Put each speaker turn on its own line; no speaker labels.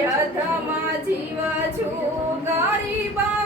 यथमा जीव छु गरीबा